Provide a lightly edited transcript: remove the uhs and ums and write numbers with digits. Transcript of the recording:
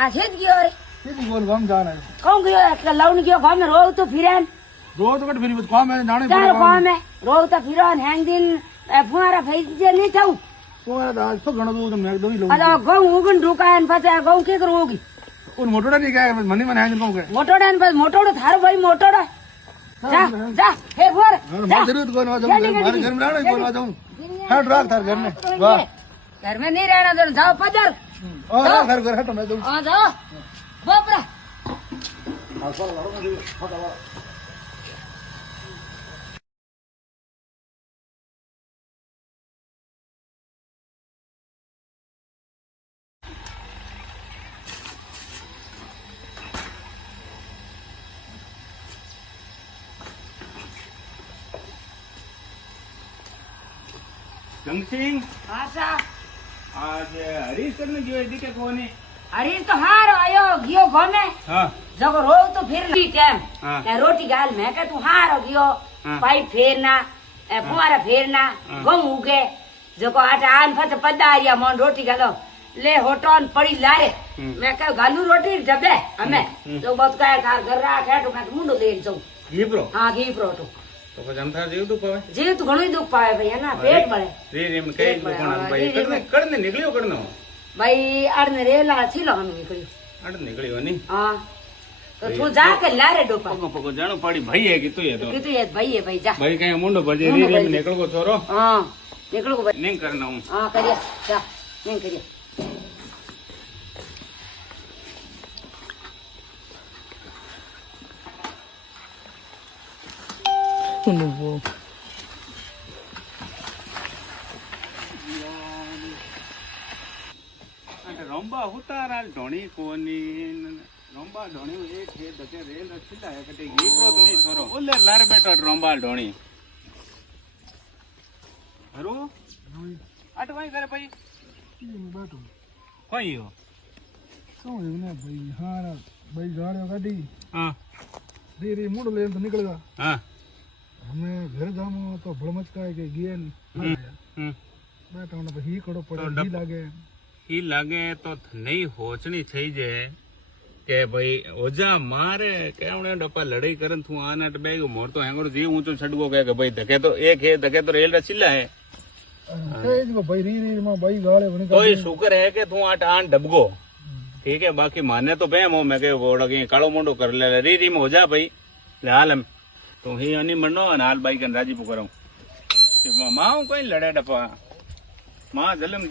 આ છે જ ગયો રે किसी बोल काम जाना है કોણ ગયો એટલે લઉન ગયો ગામ રોવ તો ફિરે रोज तो कट फिर काम है जाने તારો કામ હે રોવ તો ફિરો ને હેંગ દિન ફુવારા ફઈ જે નહીં થવું तो आज तो घणो दूर मैं दो ही लोग અલો ઘઉં ઉગન ઢુકાય ને પછી આ ઘઉં કે કરું ઉગી उन मोटोड़ा नहीं गया मनी मन है जिनको के મોટોડા ને પછી મોટોડો થારો ભાઈ મોટોડો જા જા હે ફોર मैं जरूर को ना जाऊं हमारे घर में रहना को ना जाऊं हट रात थार घर में वाह घर में नहीं रहना दो जाओ पजर और घर घर हट मैं दूं आ जाओ बापरा જંગસિંહ આશા आज हरीश करने जो है दिखे कोने हरीश तो हारो आयो गयो घने हाँ जब रोव तो फिर ली टाइम हाँ। क्या रोटी गाल मैं के तू हारो गयो हाँ। पाइप फेरना फुवारा फेरना गम उगे जको आटा आन फत पदारिया मन रोटी गालो ले होटोन पड़ी लारे मैं कह गालू रोटी जबे हमें तो बहुत कहे थार घर राख है तो मैं मुंडो ले जाऊं घीपरो हां घी परोठो तो कुछ अंतर जीव दुख पावे जीव तो घणो दुख पावे भैया ना पेट बळे रे में कई पेट दुकान बळे, भाई रे में। करने निकलियो करनो भाई अड़ने रेला छिलो हम निकली अड़ निकलियो नहीं हां तो तू जाके लारे डोपा पगो पगो जानो पड़ी भाई है कि तू ये तो कितु ये भाई है भाई जा भाई कहीं मुंडो भजे मुंडो रे में भजे। निकल को छोरो हां निकलो को भाई नहीं करना हूं हां करिए जा नहीं करिए रंबा उतारा ढोणी कोनी रंबा ढोणी एक है दके रेल छिला है कटे घीपरो तो नहीं छोरो ओले लारे बेटा रंबा ढोणी हरो अटवाई करे भाई बैठो कोई हो तो ना भाई हां भाई गाड़ी गाड़ी हां रे मुड़ ले तो निकल गया हां हमें घर जामो तो भड़मच का है कि गियन बैठो ना भाई कड़ो पड़े तो ही लागे ही लागे तो नहीं होचनी થઈ જાય કે ભાઈ ઓજા મારે કેવણે ડપા લડાઈ કરન તું આના બે મોર તો હેંગડો જે ઊંચો છડગો કે ભાઈ ધકે તો એક હે ધકે તો રેલ રચીલા હે तेज को भाई री में भाई गाले बने तो ये शुक्र है कि तू आठ आन डबगो ठीक है बाकी माने तो बेम हो मैं के वोड़ा के कालो मोंडो कर ले री में हो जा भाई ले हाल हम तो ही अनी मनो न हाल भाई कन राजी पुकरो मां कोई लड़े डपा मां जलम